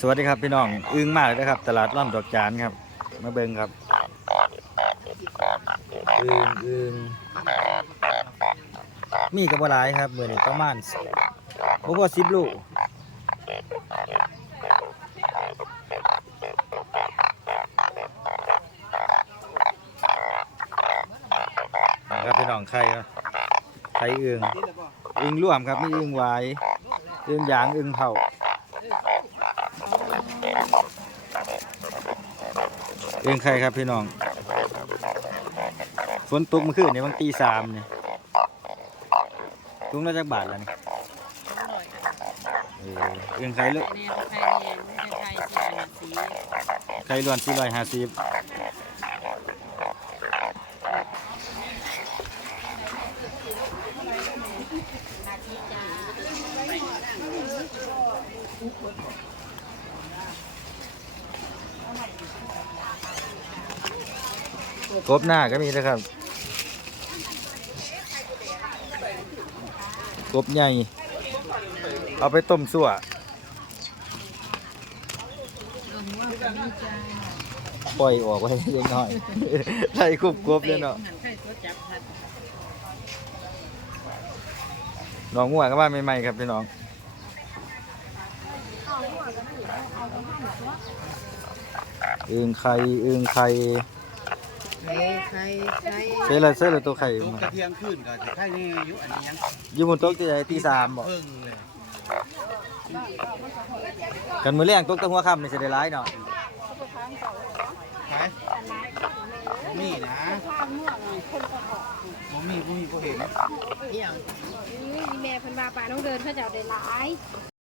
สวัสดีครับพี่น้องอึ้งมากเลยนะครับ ตลาดร่อนดอกจานครับ มาเบิงครับอึ้งอึ้งมีกับหลายครับเมื่อนี้ประมาณบ่พอสิบลูกครับพี่น้องไข่ครับไข่อึ้งอึ้งร่วมครับมีอึ้งหวอึ้งหยางอึ้งเผา เองใครครับพี่น้อง ฝนตกเมื่อคืนนี่บางตีสามเนี่ยตุ้งน่าจะบาทแล้วนี่เออเองใครเลยแนวไทยแดงไม่ใช่ไทยที่อ่านสีใครล้วนสี่ร้อยห้าสิบ กบหน้าก็มีนะครับ กบใหญ่ เอาไปต้มสั่วปล่อยออกไว้เล็กน้อยไล่คุบกบเลยเนาะหันไข่ตัวจับทัดน้องงัวก็ว่าใหม่ๆครับพี่น้อง อึ่งไข่อึ่งไข่ไข่ไข่ไข่เซ่ละเซ่ละตัวไข่ตกกระเทียงขึ้นก็จะไข่นี่อายุอันนี้ยังอยู่บนโต๊ะที่ไหนตีสามบอกเพิ่งเลยกันมือเลี้ยงโต๊ะตะหัวค่ำนี่จะได้ร้ายเนาะขายนี่นะผมมีผมมีผมเห็นเอี่ยงนี่แม่เพิ่นว่าป้าน้องเดินเขาจะเอาได้หลาย